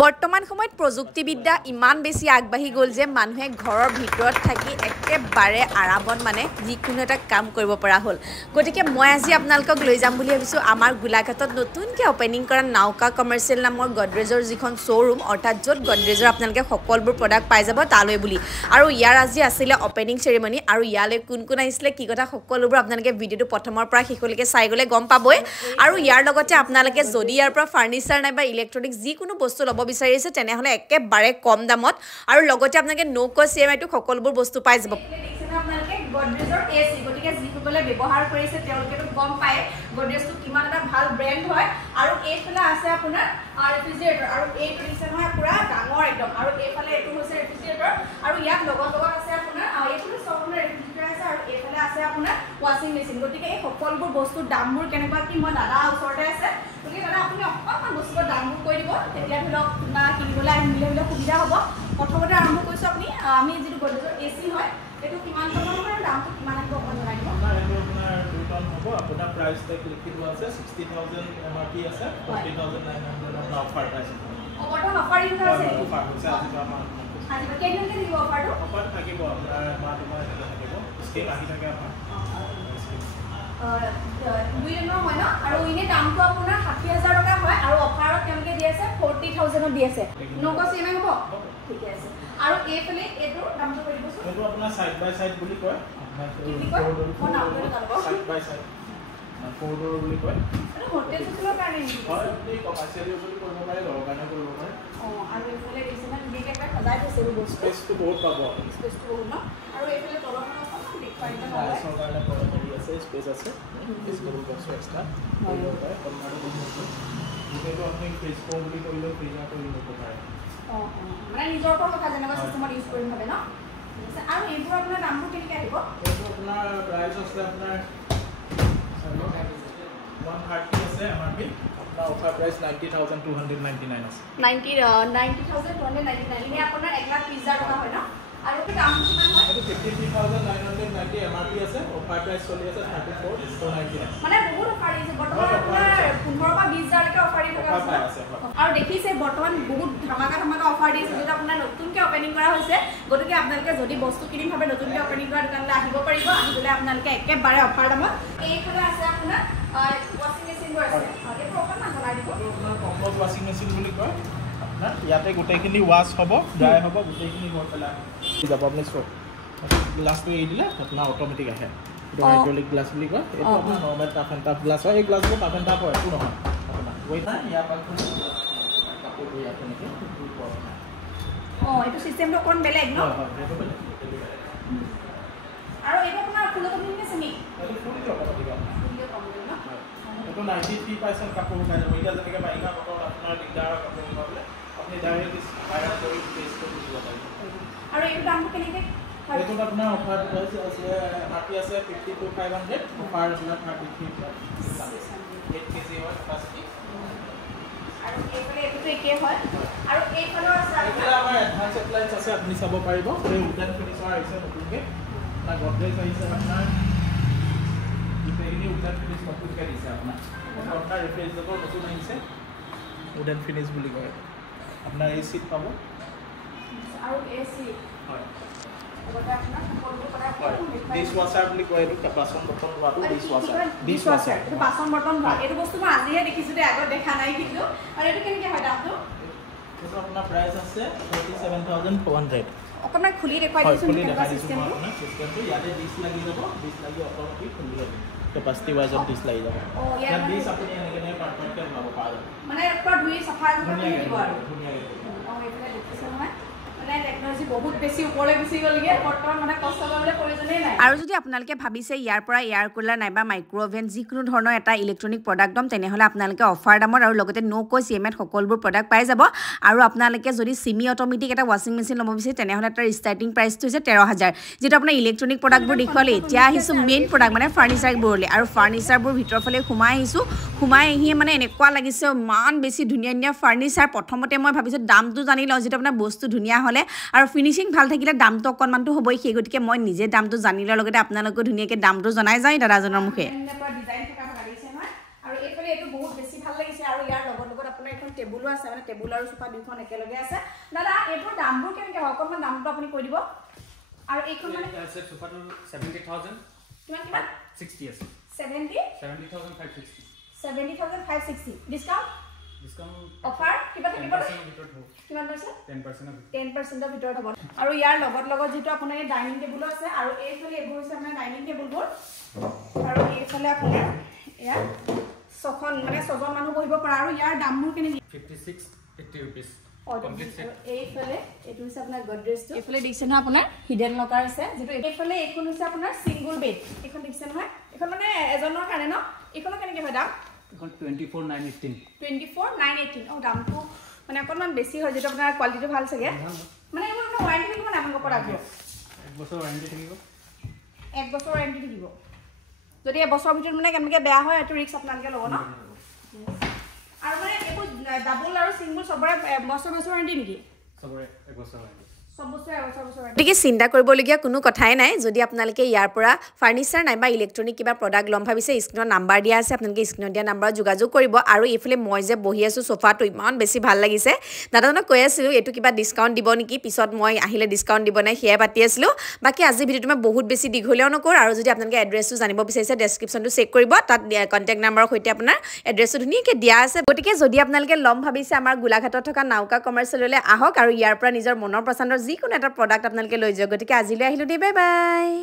বৰ্তমান সময়ত প্ৰযুক্তিবিদ্যা ইমান বেছি আগবাঢ়ি গ'ল যে মানুহে ঘৰৰ ভিতৰত থাকি একেবাৰে আৰামত মানে যিকোনো এটা কাম কৰিব পৰা হ'ল গতিকে মই আজি আপোনালোকক লৈ যাম বুলি ভাবিছোঁ আমাৰ গোলাঘাটত নতুনকৈ অপেনিং কৰা নাওকা কমাৰ্চিয়েল নামৰ গডৰেজৰ যিখন শ্ব'ৰুম অৰ্থাৎ য'ত গডৰেজৰ আপোনালোকে সকলোবোৰ প্ৰডাক্ট পাই যাব তালৈ বুলি আৰু ইয়াৰ আজি আছিলে অপেনিং চেৰিমনি আৰু ইয়ালৈ কোন কোন আহিছিলে কি কথা সকলোবোৰ আপোনালোকে ভিডিঅ'টো প্ৰথমৰ পৰা শেষলৈকে চাই গ'লে গম পাবই আৰু ইয়াৰ লগতে আপোনালোকে যদি ইয়াৰ পৰা ফাৰ্নিচাৰ নাইবা ইলেক্ট্ৰনিক যিকোনো বস্তু ল'ব বিচাৰিছে তেনেহ'লে একেবাৰে কম দামত আৰু লগতে আপোনালোকে নো কষ্ট ইএমআইটো সকলোবোৰ বস্তু পাই যাব আপোনালোকে গডৰেজৰ এচি গতিকে যিসকলে ব্যৱহাৰ কৰিছে তেওঁলোকেতো গম পায় গডৰেজটো কিমান এটা ভাল ব্ৰেণ্ড হয় আৰু এইফালে আছে আপোনাৰ ৰেফ্ৰিজাৰেটৰ আৰু এইটো দিছে নহয় পুৰা ডাঙৰ একদম আৰু এইফালে এইটো হৈছে ৰেফ্ৰিজাৰেটৰ আৰু ইয়াত লগত আছে আপোনাৰ এইফালে চব আপোনাৰ ৰেফ্ৰিজাৰেটৰ আছে আৰু এইফালে আছে আপোনাৰ ৱাশ্বিং মেচিন গতিকে এই সকলোবোৰ বস্তুৰ দামবোৰ কেনেকুৱা কি মই দাদা ওচৰতে আছে গতিকে দাদা আপুনি অকণমান বস্তুৰ দামবোৰ কৈ দিব তেতিয়া ধৰি লওক আপোনাৰ কিনিবলৈ আহিলে সুবিধা হ'ব প্ৰথমতে আৰম্ভ কৰিছোঁ আপুনি আমি যিটো গডৰেজৰ এচি হয় এইটো কিমান টকাৰ হয় দামটো কিমান আহিব অকণমান জনাই দিব এইটো আপোনাৰ 2 টন হ'ব আপোনাৰ প্ৰাইচ টেগ লিখি দিয়া আছে 60000 এমআৰপি আছে 40900 আপোনাৰ অফাৰ প্ৰাইচ বৰ্তমান অফাৰ ইন আছে অফাৰ হৈছে আজি আমাৰ আজি কেইদিনলৈকে দিব অফাৰটো অফাৰ থাকিব আপোনাৰ মাহ দুমাহ থাকিব স্কিম আহি থাকে আপোনাৰ 2 দিনৰ হয় ন আৰু ইনে দামটো আপোনাৰ 60000 টকা হয় আৰু অফাৰত তেওঁলোকে দি আছে 40000 দি আছে নগছ ইমান হ'ব ঠিক আছে আৰু এইফালে এইটো দামটো কৈ দিবচোন এইটো আপোনাৰ সাইড বাই সাইড বুলি কয় সাইড বাই সাইড ফ'ৰ বুলি কয় আৰু হোটেল হোটেলৰ কাৰণে হয় আপুনি কমাৰ্চিয়েল বুলি কৰিব পাৰে লগৰ কাৰণে কৰিব পাৰে আৰু এইফালে ডিজাইন দিকে এটা সজাই দিছে বস্তু স্পেচটো বহুত পাব স্পেচটো বহুত ন আৰু এইফালে তলখন অকমান দেখুৱাই দিলে হয় সৰ কাৰণে কৰি আছে স্পেচ আছে স্পেচটো বক্স এক্সট্ৰা হয় হয় কৰ্নাৰটো বহুত যেটো আপুনি ফ্ৰিজ কম বুলি কৰিলে ফ্ৰিজাৰ কৰি ল'ব পাৰে মানে নিজৰ পৰা কথা যেনেকুৱা চিষ্টেমত ইউজ কৰিম ভাবে ন আৰু এইবোৰ আপোনাৰ দামবোৰ কেনেকৈ আহিব এইটো আপোনাৰ প্ৰাইচ আছে আপোনাৰ 130 আছে এমআৰপি আপোনাৰ অফাৰ প্ৰাইচ 90299 আছে 90299 ইনে আপোনাৰ 1,20,000 টকা হয় ন আৰু কি দাম কিমান হয় এইটো 53990 এমআৰপি আছে অফাৰ প্ৰাইচ চলি আছে 34499 মানে বহুত অফাৰ দিছে বৰ্তমান আপোনাৰ 15 পৰা 20000 লৈকে অফাৰ দি থকা আছে আৰু দেখিছে বৰ্তমান বহুত ধমাকা অফাৰ দিছে যেটা আপোনাৰ নতুনকৈ অপেনিং কৰা হৈছে গতিকে আপোনালোকে যদি বস্তু কিনিম ভাবে নতুনকৈ অপেনিং কৰা দোকানলৈ আহিব পাৰিব আহিলে আপোনালোকে একেবাৰে অফাৰ দামত এইফালে আছে আপোনাৰ ৱাশ্বিং মেচিনবোৰ আছে এইটো অকণমান জনাই দিব আপোনাৰ কম্প'জ ৱাশ্বিং মেচিন বুলি কয় আপোনাৰ ইয়াতে গোটেইখিনি ৱাছ হ'ব ড্ৰাই হ'ব গোটেইখিনি গৈ পেলাই যাব আপুনি চব গ্লাছটো এৰি দিলে আপোনাৰ অট'মেটিক আহে হাইড্ৰলিক গ্লাছ বুলি কয় এইটো আপোনাৰ normal tough and tough glass হয় এই গ্লাছবোৰ টাফ এণ্ড টাফ হয় একো নহয় আপোনাৰ ৱেইট নাই ইয়াৰ পৰা কাপোৰ ধুই তেনেকৈ এইটো চিষ্টেমটো অকণ বেলেগ ন হয় সেইটো বেলেগ আৰু এইটো আপোনাৰ ফুলকবি নে চেমি এইটো ফুলি অট'মেটিক এইটো 93% কাপোৰ শুকাই যাব এতিয়া যেনেকৈ বাৰিষা বতৰ আপোনাৰ দিগদাৰ কাপোৰ শুকাবলৈ আপুনি ডাইৰেক্ট আইৰণ কৰি পেষ্ট কৰি দিব পাৰিব আৰু এইটো দামটো কেনেকৈ এইটোত আপোনাৰ অফাৰ প্ৰাইচ আছে এমআৰপি আছে 52500 অফাৰ আপোনাৰ 33 8 কেজি হয় কেপাচিটি আৰু এইফালে এইটো একেই হয় আৰু এইফালে আছে এইফালে আমাৰ এডভান্স এপ্লায়েন্স আছে আপুনি চাব পাৰিব এই উডেন ফিনিচাৰ আহিছে নতুনকৈ আপোনাৰ গডৰেজ আহিছে আপোনাৰ গোটেইখিনি উডেন ফিনিচ নতুনকৈ দিছে আপোনাৰ আপোনাৰ ৰেফ্ৰিজাৰেটৰ নতুন আহিছে উডেন ফিনিচ বুলি কয় আপোনাৰ এই চিট পাব আৰু এচি হয় ডিছ ৱাশ্বাৰ বুলি কয় এইটো বাচন বৰ্তন ধোৱাটো ডিছ ৱাশ্বাৰ এইটো বাচন বৰ্তন ধোৱা এইটো বস্তু মই আজিহে দেখিছোঁ দেই আগত দেখা নাই কিন্তু আৰু এইটো কেনেকৈ হয় দামটো এইটো আপোনাৰ প্ৰাইচ আছে 47400 অকণমান খুলি দেখুৱাই দিছোঁ কেনেকুৱা চিষ্টেমটো ইয়াতে ডিছ লাগি যাব ডিছ লাগি অট'মেটিক খুলি যাব কেপাচিটি ৱাইজত ডিছ লাগি যাব ইয়াত ডিছ আপুনি এনেকৈ পাৰফেক্টকৈ বনাব পাৰে মানে পুৰা ধুই চাফা কৰি দিব আৰু ধুনীয়াকৈ এইফালে দেখিছে নহয় টেকনলজি বহুত বেছি ওপৰলৈ গুচি গ'লগে বৰ্তমান মানে কষ্ট কৰিবলৈ প্ৰয়োজনেই নাই আৰু যদি আপোনালোকে ভাবিছে ইয়াৰ পৰা এয়াৰ কুলাৰ নাইবা মাইক্ৰ'অভেন যিকোনো ধৰণৰ এটা ইলেক্ট্ৰনিক প্ৰডাক্ট ল'ম তেনেহ'লে আপোনালোকে অফাৰ দামত আৰু লগতে নো কষ্ট ইএমআইত সকলোবোৰ প্ৰডাক্ট পাই যাব আৰু আপোনালোকে যদি ছেমি অট'মেটিক এটা ৱাশ্বিং মেচিন ল'ব বিচাৰে তেনেহ'লে তাৰ ষ্টাৰ্টিং প্ৰাইচটো হৈছে 13000 যিটো আপোনাৰ ইলেক্ট্ৰনিক প্ৰডাক্টবোৰ দেখুৱালে এতিয়া আহিছোঁ মেইন প্ৰডাক্ট মানে ফাৰ্নিচাৰবোৰলৈ আৰু ফাৰ্নিচাৰবোৰ ভিতৰৰ ফালে সোমাই আহিছোঁ সোমাই আহিয়ে মানে এনেকুৱা লাগিছে ইমান বেছি ধুনীয়া ধুনীয়া ফাৰ্নিচাৰ প্ৰথমতে মই ভাবিছোঁ দামটো জানি লওঁ যিটো আপোনাৰ বস্তু ধুনীয়া হ'লে আৰু ফিনিচিং ভাল থাকিলে দামটো অকণমানটো হ'বই সেই গতিকে মই নিজে দামটো জানি লোৱাৰ লগতে আপোনালোকে ধুনীয়াকৈ দামটো জনাই যায় দাদাজনৰ মুখে আৰু এইফালে এইটো বহুত বেছি ভাল লাগিছে আৰু ইয়াৰ লগত আপোনাৰ এখন টেবুলো আছে মানে টেবুল আৰু সোফা দুখন একেলগে আছে দাদা এইবোৰ দামবোৰ কেনেকৈ হয় অকণমান দামটো আপুনি কৈ দিব আৰু এইখন মানে সোফাটো 70000 কিমান কিমান 60 আছে 70560 70560 ডিসকাউন্ট অফাৰ কিবা থাকিব কিমান পাইছে 10% ভিতৰত হ'ব আৰু ইয়াৰ লগত যেটো আপোনাৰ ডাইনিং টেবুল আছে আৰু এইফালে এইবোৰ হৈছে আপোনাৰ ডাইনিং টেবুলবোৰ আৰু এইফালে আপোনাৰ এয়া ছখন মানে ছজন মানুহ বহিব পৰা আৰু ইয়াৰ দামবোৰ কেনে 5680 rupees এইফালে এইটো হৈছে আপোনাৰ গডৰেজটো এইফালে দিছে নহয় আপোনাৰ হিডেন লকাৰ আছে যেটো এইফালে এইখন হৈছে আপোনাৰ সিঙ্গল বেড এইখন দিছে নহয় এইখন মানে এজনৰ কাৰণে ন এইখন কেনেকৈ হয় দাম এখন 24918 ও দামটো মানে অকণমান বেছি হয় যেটো আপোনাৰ কোৱালিটিটো ভাল চাগে মানে এইবোৰ কোনো ওয়াৰেন্টি থাকিব না আপোনালোকৰ প্ৰডাক্টৰ 1 বছৰ ওয়াৰেন্টি থাকিব 1 বছৰ ওয়াৰেন্টি থাকিব যদি এবছৰ ভিতৰত মানে কেনেকৈ বেয়া হয় এটো ৰিস্ক আপোনালোকে ল'ব ন আৰু মানে এইবোৰ ডাবল আৰু সিঙ্গল সবৰে বছৰ ওয়াৰেন্টি নেকি সবৰে 1 বছৰ ওয়াৰেন্টি গতিকে চিন্তা কৰিবলগীয়া কোনো কথাই নাই যদি আপোনালোকে ইয়াৰ পৰা ফাৰ্নিচাৰ নাইবা ইলেক্ট্ৰনিক কিবা প্ৰডাক্ট ল'ম ভাবিছে স্ক্ৰীনত নাম্বাৰ দিয়া আছে আপোনালোকে স্ক্ৰীনত দিয়া নাম্বাৰত যোগাযোগ কৰিব আৰু এইফালে মই যে বহি আছোঁ সোফাটো ইমান বেছি ভাল লাগিছে দাদাজনক কৈ আছিলোঁ এইটো কিবা ডিছকাউণ্ট দিব নেকি পিছত মই আহিলে ডিছকাউণ্ট দিব নাই সেয়া পাতি আছিলোঁ বাকী আজি ভিডিঅ'টো মই বহুত বেছি দীঘলীয়াও নকৰোঁ আৰু যদি আপোনালোকে এড্ৰেছটো জানিব বিচাৰিছে ডেছক্ৰিপশ্যনটো চেক কৰিব তাত কণ্টেক্ট নাম্বাৰৰ সৈতে আপোনাৰ এড্ৰেছটো ধুনীয়াকৈ দিয়া আছে গতিকে যদি আপোনালোকে ল'ম ভাবিছে আমাৰ গোলাঘাটত থকা নাওকা কমাৰ্চিয়েললৈ আহক আৰু ইয়াৰ পৰা নিজৰ মনৰ পচন্দৰ যিকোনো এটা প্ৰডাক্ট আপোনালোকে লৈ যাওক গতিকে আজিলৈ আহিলোঁ দেই বাই বাই